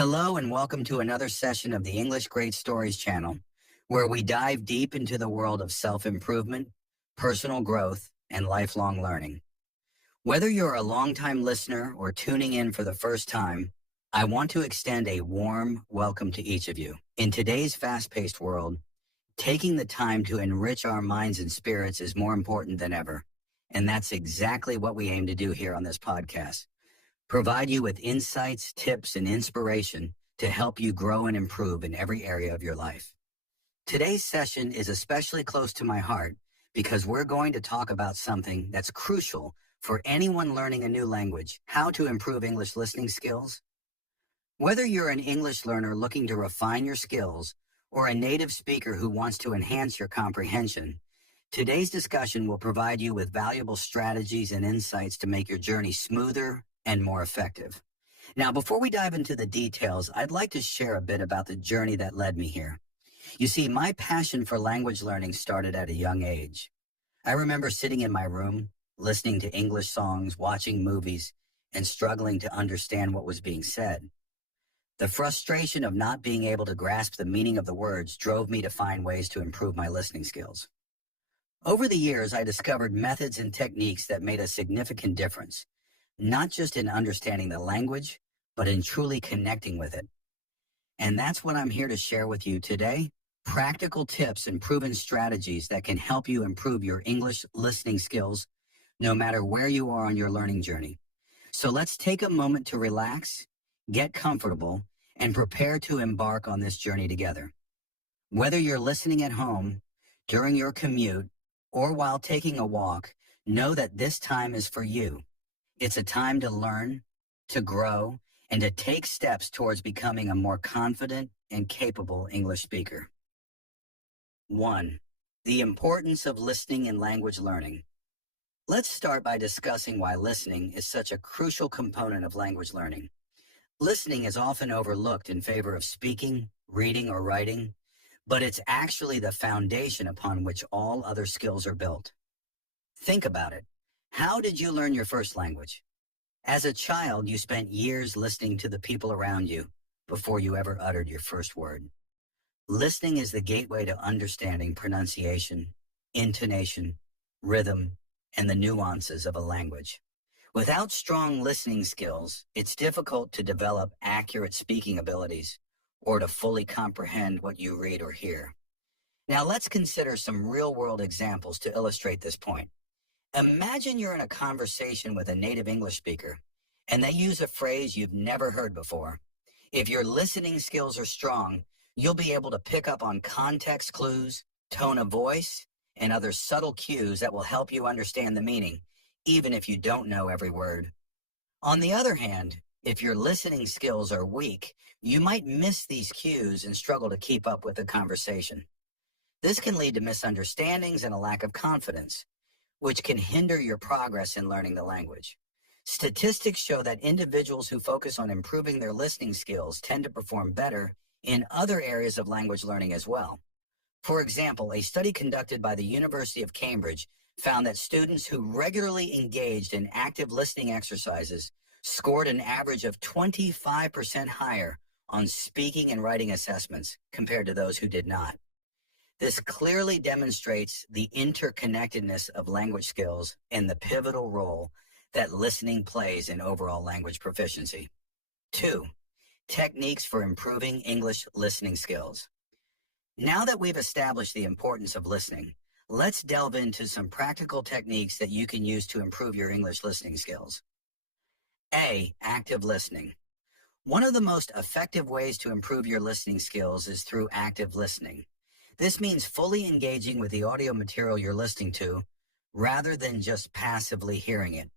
Hello and welcome to another session of the English Great Stories channel, where we dive deep into the world of self-improvement, personal growth, and lifelong learning. Whether you're a longtime listener or tuning in for the first time, I want to extend a warm welcome to each of you. In today's fast-paced world, taking the time to enrich our minds and spirits is more important than ever, and that's exactly what we aim to do here on this podcast. Provide you with insights, tips, and inspiration to help you grow and improve in every area of your life. Today's session is especially close to my heart because we're going to talk about something that's crucial for anyone learning a new language: how to improve English listening skills. Whether you're an English learner looking to refine your skills or a native speaker who wants to enhance your comprehension, today's discussion will provide you with valuable strategies and insights to make your journey smoother and more effective. Now, before we dive into the details, I'd like to share a bit about the journey that led me here. You see, my passion for language learning started at a young age. I remember sitting in my room, listening to English songs, watching movies, and struggling to understand what was being said. The frustration of not being able to grasp the meaning of the words drove me to find ways to improve my listening skills. Over the years, I discovered methods and techniques that made a significant difference, not just in understanding the language, but in truly connecting with it. And that's what I'm here to share with you today: practical tips and proven strategies that can help you improve your English listening skills, no matter where you are on your learning journey. So let's take a moment to relax, get comfortable, and prepare to embark on this journey together. Whether you're listening at home, during your commute, or while taking a walk, know that this time is for you. It's a time to learn, to grow, and to take steps towards becoming a more confident and capable English speaker. 1. The importance of listening in language learning. Let's start by discussing why listening is such a crucial component of language learning. Listening is often overlooked in favor of speaking, reading, or writing, but it's actually the foundation upon which all other skills are built. Think about it. How did you learn your first language? As a child, you spent years listening to the people around you before you ever uttered your first word. Listening is the gateway to understanding pronunciation, intonation, rhythm, and the nuances of a language. Without strong listening skills, it's difficult to develop accurate speaking abilities or to fully comprehend what you read or hear. Now let's consider some real-world examples to illustrate this point. Imagine you're in a conversation with a native English speaker, and they use a phrase you've never heard before. If your listening skills are strong, you'll be able to pick up on context clues, tone of voice, and other subtle cues that will help you understand the meaning, even if you don't know every word. On the other hand, if your listening skills are weak, you might miss these cues and struggle to keep up with the conversation. This can lead to misunderstandings and a lack of confidence, which can hinder your progress in learning the language. Statistics show that individuals who focus on improving their listening skills tend to perform better in other areas of language learning as well. For example, a study conducted by the University of Cambridge found that students who regularly engaged in active listening exercises scored an average of 25% higher on speaking and writing assessments compared to those who did not. This clearly demonstrates the interconnectedness of language skills and the pivotal role that listening plays in overall language proficiency. 2. Techniques for improving English listening skills. Now that we've established the importance of listening, let's delve into some practical techniques that you can use to improve your English listening skills. A. Active listening. One of the most effective ways to improve your listening skills is through active listening. This means fully engaging with the audio material you're listening to, rather than just passively hearing it.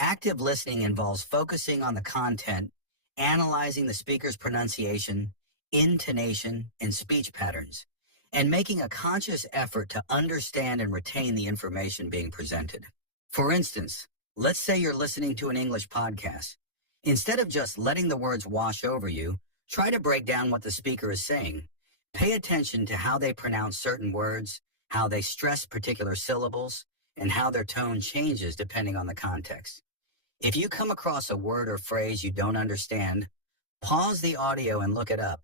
Active listening involves focusing on the content, analyzing the speaker's pronunciation, intonation, and speech patterns, and making a conscious effort to understand and retain the information being presented. For instance, let's say you're listening to an English podcast. Instead of just letting the words wash over you, try to break down what the speaker is saying. Pay attention to how they pronounce certain words, how they stress particular syllables, and how their tone changes depending on the context. If you come across a word or phrase you don't understand, Pause the audio and look it up.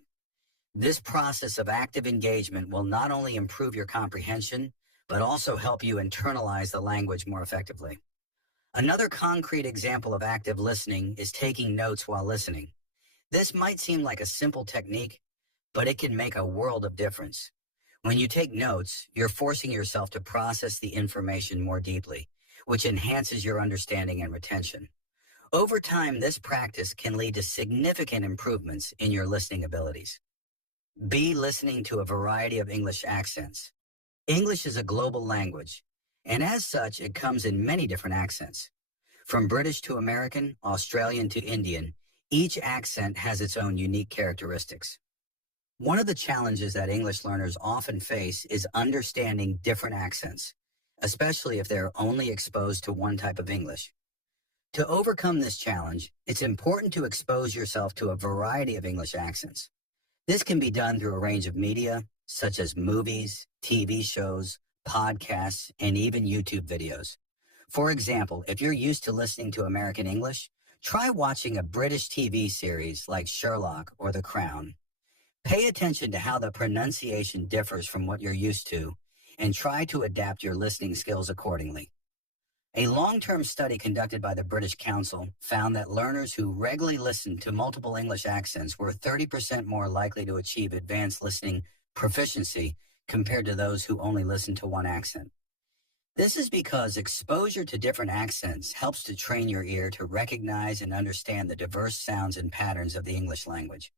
This process of active engagement will not only improve your comprehension, but also help you internalize the language more effectively. Another concrete example of active listening is taking notes while listening. This might seem like a simple technique, but it can make a world of difference. When you take notes, you're forcing yourself to process the information more deeply, which enhances your understanding and retention. Over time, this practice can lead to significant improvements in your listening abilities. B. Listening to a variety of English accents. English is a global language, and as such, it comes in many different accents. From British to American, Australian to Indian, each accent has its own unique characteristics. One of the challenges that English learners often face is understanding different accents, especially if they're only exposed to one type of English. To overcome this challenge, it's important to expose yourself to a variety of English accents. This can be done through a range of media, such as movies, TV shows, podcasts, and even YouTube videos. For example, if you're used to listening to American English, try watching a British TV series like Sherlock or The Crown. Pay attention to how the pronunciation differs from what you're used to, and try to adapt your listening skills accordingly. A long-term study conducted by the British Council found that learners who regularly listened to multiple English accents were 30% more likely to achieve advanced listening proficiency compared to those who only listened to one accent. This is because exposure to different accents helps to train your ear to recognize and understand the diverse sounds and patterns of the English language.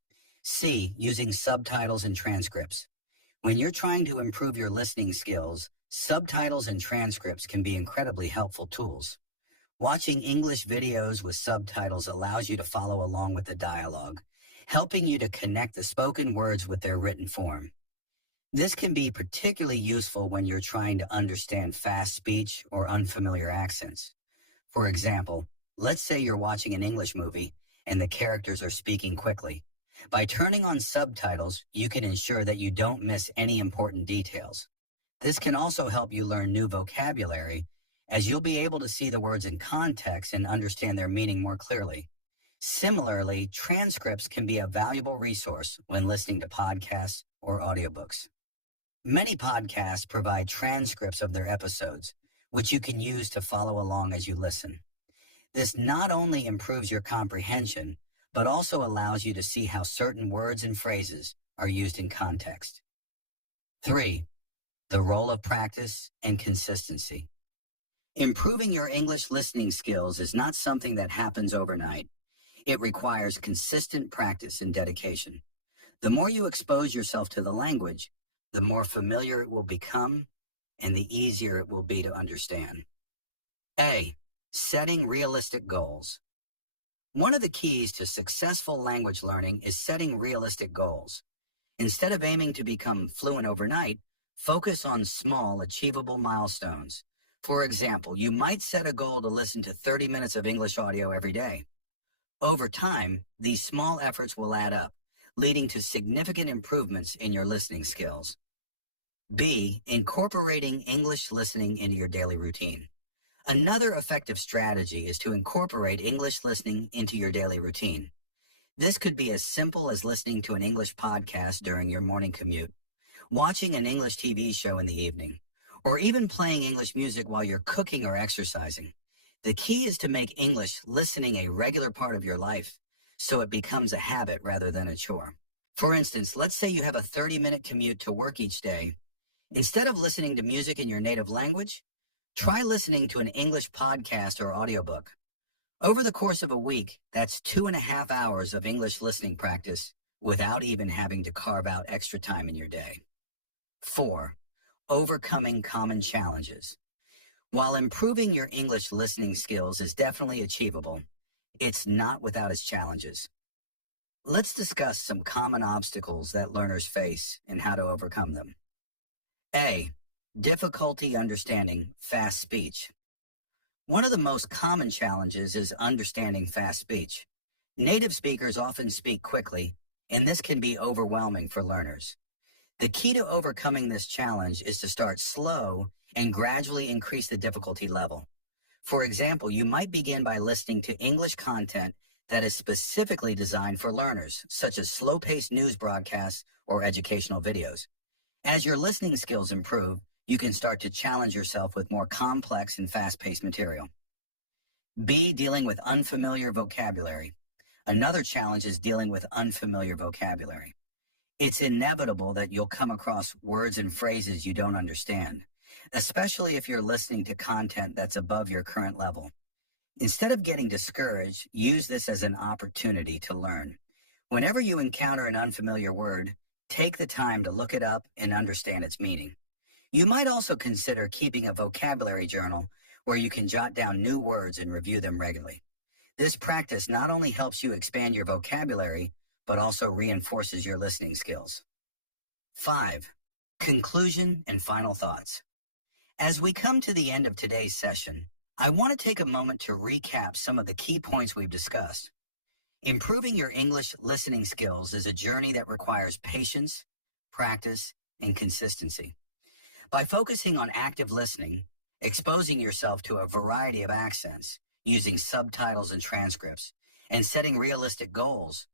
C. Using subtitles and transcripts. When you're trying to improve your listening skills, subtitles and transcripts can be incredibly helpful tools. Watching English videos with subtitles allows you to follow along with the dialogue, helping you to connect the spoken words with their written form. This can be particularly useful when you're trying to understand fast speech or unfamiliar accents. For example, let's say you're watching an English movie and the characters are speaking quickly. By turning on subtitles, you can ensure that you don't miss any important details. This can also help you learn new vocabulary, as you'll be able to see the words in context and understand their meaning more clearly. Similarly, transcripts can be a valuable resource when listening to podcasts or audiobooks. Many podcasts provide transcripts of their episodes, which you can use to follow along as you listen. This not only improves your comprehension, but also allows you to see how certain words and phrases are used in context. 3. The role of practice and consistency. Improving your English listening skills is not something that happens overnight. It requires consistent practice and dedication. The more you expose yourself to the language, the more familiar it will become and the easier it will be to understand. A. Setting realistic goals. One of the keys to successful language learning is setting realistic goals. Instead of aiming to become fluent overnight, focus on small, achievable milestones. For example, you might set a goal to listen to 30 minutes of English audio every day. Over time, these small efforts will add up, leading to significant improvements in your listening skills. B. Incorporating English listening into your daily routine. Another effective strategy is to incorporate English listening into your daily routine. This could be as simple as listening to an English podcast during your morning commute, watching an English TV show in the evening, or even playing English music while you're cooking or exercising. The key is to make English listening a regular part of your life, so it becomes a habit rather than a chore. For instance, let's say you have a 30-minute commute to work each day. Instead of listening to music in your native language, try listening to an English podcast or audiobook. Over the course of a week, that's 2.5 hours of English listening practice without even having to carve out extra time in your day. 4. Overcoming common challenges. While improving your English listening skills is definitely achievable, it's not without its challenges. Let's discuss some common obstacles that learners face and how to overcome them. A. Difficulty understanding fast speech. One of the most common challenges is understanding fast speech. Native speakers often speak quickly, and this can be overwhelming for learners. The key to overcoming this challenge is to start slow and gradually increase the difficulty level. For example, you might begin by listening to English content that is specifically designed for learners, such as slow-paced news broadcasts or educational videos. As your listening skills improve, you can start to challenge yourself with more complex and fast-paced material. B, dealing with unfamiliar vocabulary. Another challenge is dealing with unfamiliar vocabulary. It's inevitable that you'll come across words and phrases you don't understand, especially if you're listening to content that's above your current level. Instead of getting discouraged, use this as an opportunity to learn. Whenever you encounter an unfamiliar word, take the time to look it up and understand its meaning. You might also consider keeping a vocabulary journal where you can jot down new words and review them regularly. This practice not only helps you expand your vocabulary, but also reinforces your listening skills. 5. Conclusion and final thoughts. As we come to the end of today's session, I want to take a moment to recap some of the key points we've discussed. Improving your English listening skills is a journey that requires patience, practice, and consistency. By focusing on active listening, exposing yourself to a variety of accents, using subtitles and transcripts, and setting realistic goals,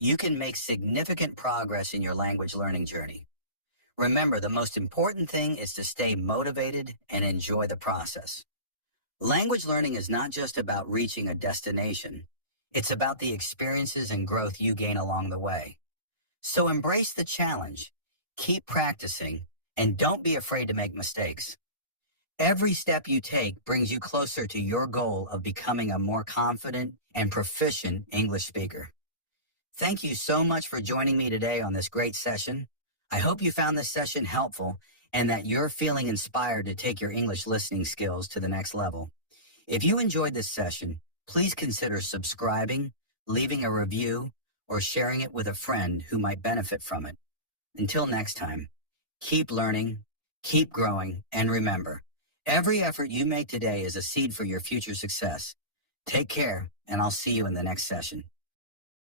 you can make significant progress in your language learning journey. Remember, the most important thing is to stay motivated and enjoy the process. Language learning is not just about reaching a destination. It's about the experiences and growth you gain along the way. So embrace the challenge, keep practicing, and don't be afraid to make mistakes. Every step you take brings you closer to your goal of becoming a more confident and proficient English speaker. Thank you so much for joining me today on this great session. I hope you found this session helpful and that you're feeling inspired to take your English listening skills to the next level. If you enjoyed this session, please consider subscribing, leaving a review, or sharing it with a friend who might benefit from it. Until next time, keep learning, keep growing, and remember, every effort you make today is a seed for your future success. Take care, and I'll see you in the next session.